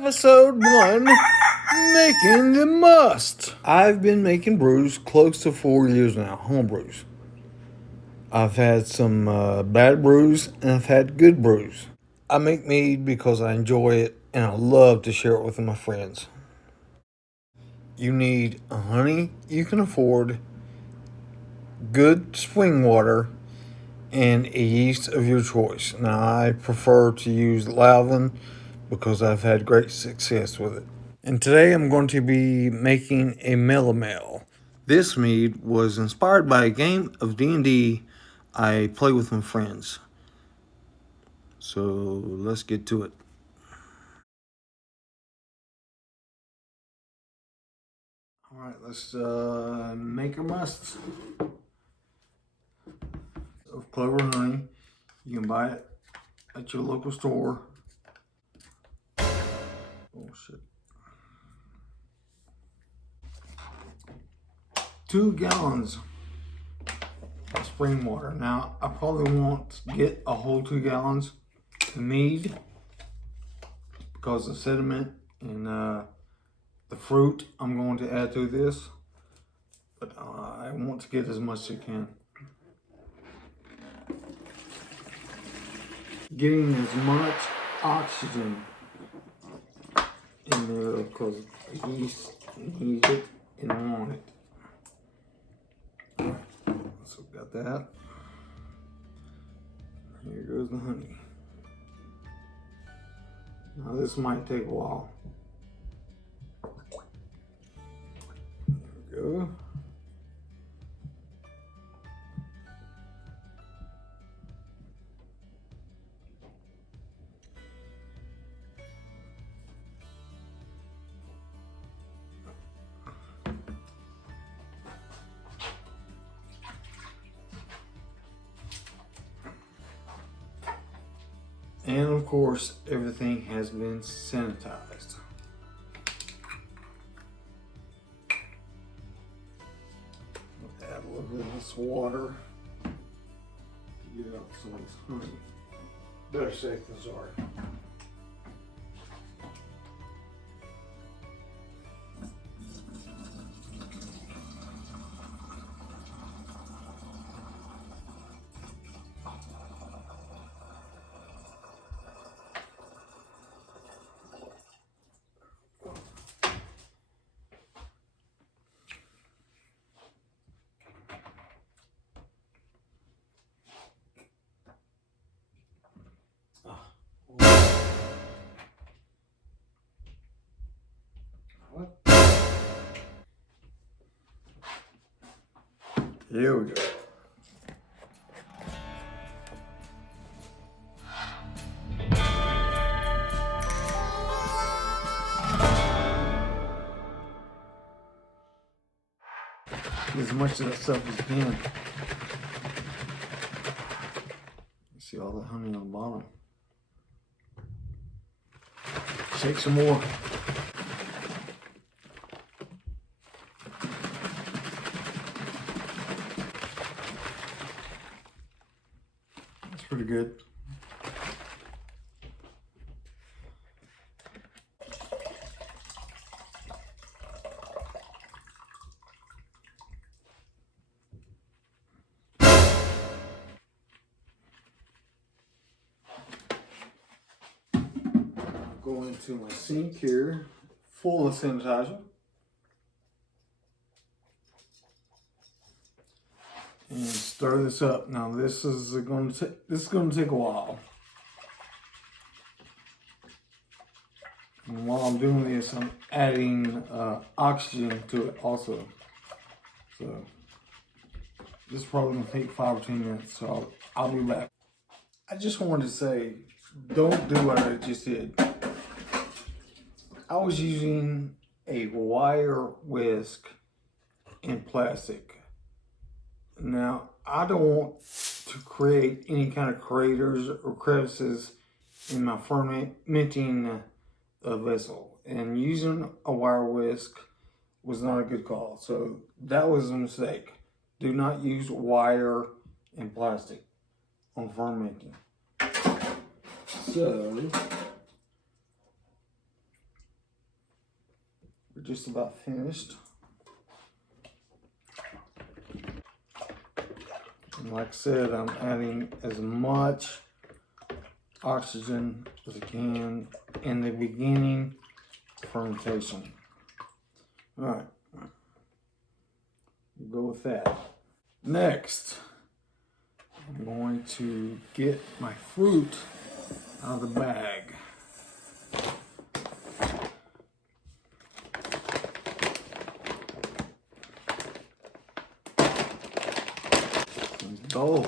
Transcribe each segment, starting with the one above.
Episode 1, Making the Must. I've been making brews close to 4 years now, home brews. I've had some bad brews and I've had good brews. I make mead because I enjoy it and I love to share it with my friends. You need a honey you can afford, good spring water, and a yeast of your choice. Now, I prefer to use Lalvin because I've had great success with it. And today I'm going to be making a Melomel. This mead was inspired by a game of D&D I play with my friends. So let's get to it. All right, let's make our musts of clover and honey. You can buy it at your local store. Oh shit. 2 gallons of spring water. Now, I probably won't get a whole 2 gallons of mead because of sediment and the fruit I'm going to add to this. But I want to get as much as I can. Getting as much oxygen in there because the yeast needs it and want it. So got that. Here goes the honey. Now this might take a while. There we go. And of course, everything has been sanitized. I'll add a little bit of this water to get out some of this honey. Better safe than sorry. Here we go. Get as much of that stuff as you can. You see all the honey on the bottom. Shake some more. That's pretty good. Go into my sink here, full of sanitizer, and stir this up. Now this is going to take a while. And while I'm doing this, I'm adding oxygen to it also. So this is probably going to take 5 or 10 minutes. So I'll be back. I just wanted to say, don't do what I just did. I was using a wire whisk in plastic. Now, I don't want to create any kind of craters or crevices in my fermenting vessel. And using a wire whisk was not a good call. So that was a mistake. Do not use wire and plastic on fermenting. So We're just about finished. And like I said, I'm adding as much oxygen as I can in the beginning fermentation. All right, we'll go with that. Next, I'm going to get my fruit out of the bag. It's dull.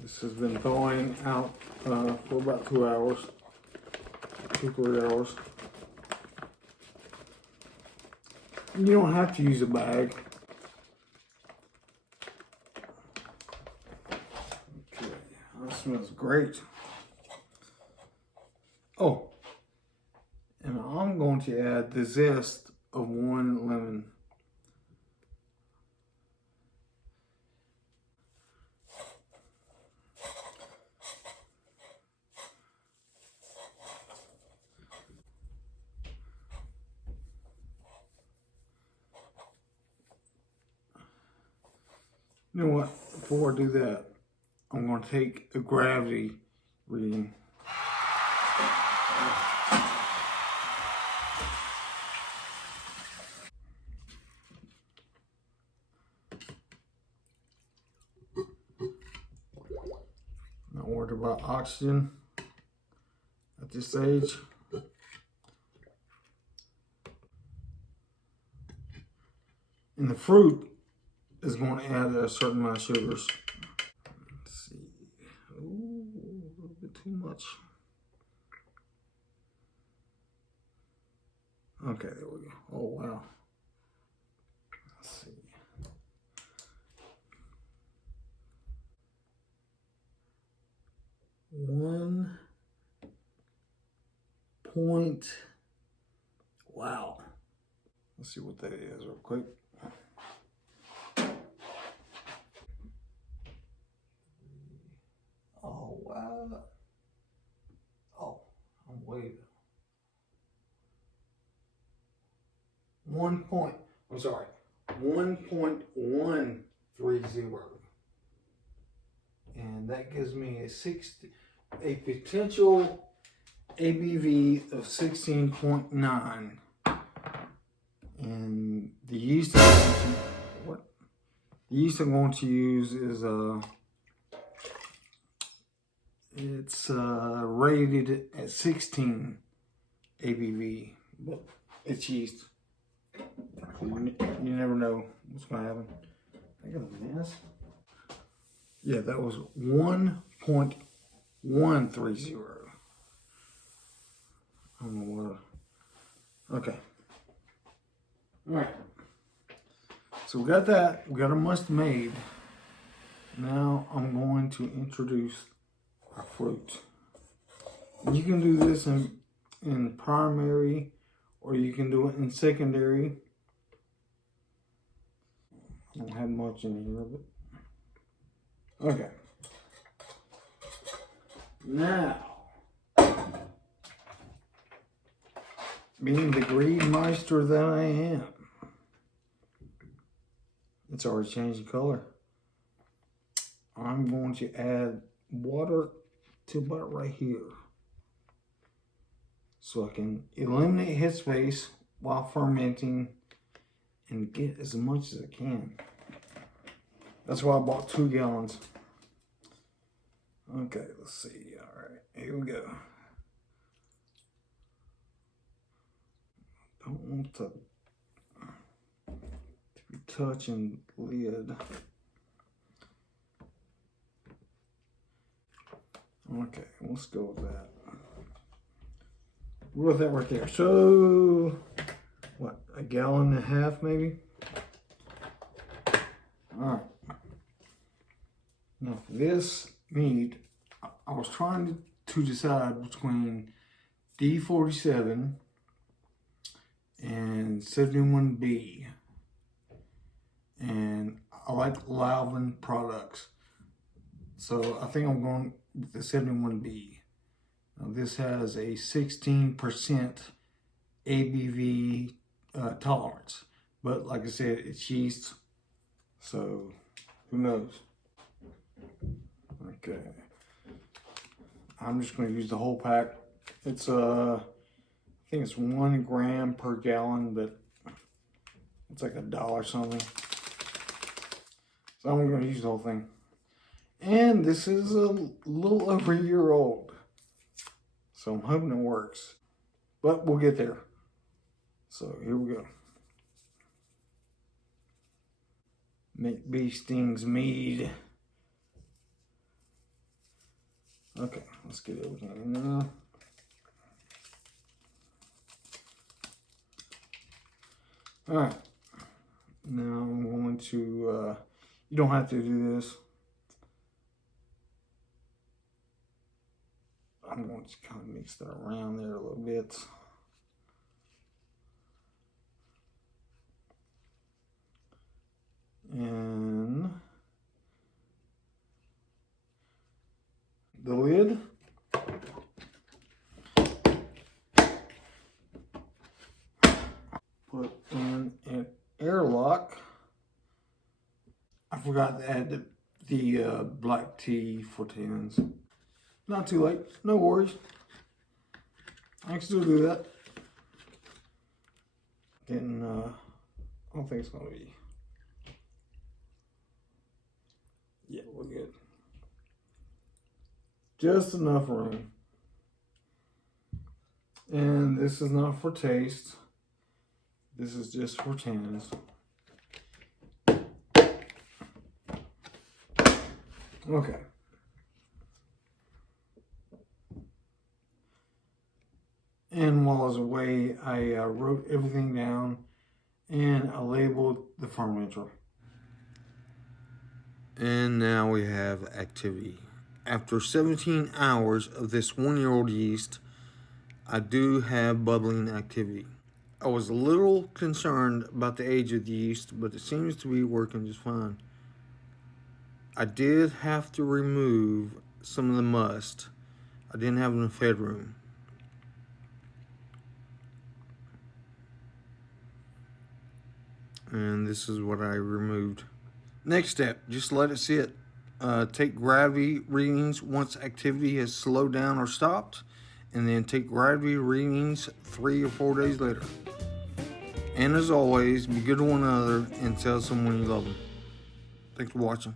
This has been thawing out for about 2 hours, 2-3 hours. You don't have to use a bag. Okay, that smells great. Oh, and I'm going to add the zest of 1 lemon. You know what? Before I do that, I'm going to take a gravity reading. Not worried about oxygen at this stage. And the fruit is going to add a certain amount of sugars. Let's see. Ooh, a little bit too much. Okay, there we go. Oh, wow. Let's see. Wow. Let's see what that is real quick. Oh, wow. Oh, I'm way. 1.130. And that gives me a potential ABV of 16.9. And the yeast I'm going to use is it's rated at 16 ABV, but it's yeast. You never know what's going to happen. I got a mess. Yeah, that was 1.130. I don't know what. Okay. All right. So we got that. We got our must made. Now I'm going to introduce our fruit. You can do this in primary, or you can do it in secondary. I don't have much in here, but okay. Now, being the greed meister that I am, it's already changed the color. I'm going to add water to about right here, so I can eliminate headspace while fermenting and get as much as I can. That's why I bought 2 gallons. Okay, let's see. All right, here we go. Don't want to be touching the lid. Okay, let's go with that. We'll go with that right there. So, what, a gallon and a half maybe? All right. Now for this mead, I was trying to decide between D47 and 71B. And I like Lalvin products. So I think I'm going with the 71B. Now this has a 16% ABV tolerance, but like I said, it's yeast, so who knows? Okay, I'm just going to use the whole pack. It's I think it's 1 gram per gallon, but it's like $1 something. So I'm going to use the whole thing. And this is a little over a year old, so I'm hoping it works, but we'll get there. So here we go. Make Beesting's Mead. Okay, let's get everything in there. Alright, now I'm going to, you don't have to do this. I'm going to kind of mix that around there a little bit. And the lid. Put in an airlock. I forgot to add the black tea for tins. Not too late, no worries. I can still do that. Then I don't think it's gonna be. Yeah, we're good. Just enough room. And this is not for taste. This is just for tannins. Okay. And while I was away, I wrote everything down and I labeled the fermenter. And now we have activity. After 17 hours of this 1-year-old yeast, I do have bubbling activity. I was a little concerned about the age of the yeast, but it seems to be working just fine. I did have to remove some of the must. I didn't have enough headroom. And this is what I removed. Next step, just let it sit. Take gravity readings once activity has slowed down or stopped, and then take gravity readings 3 or 4 days later. And as always, be good to one another and tell someone you love them. Thanks for watching.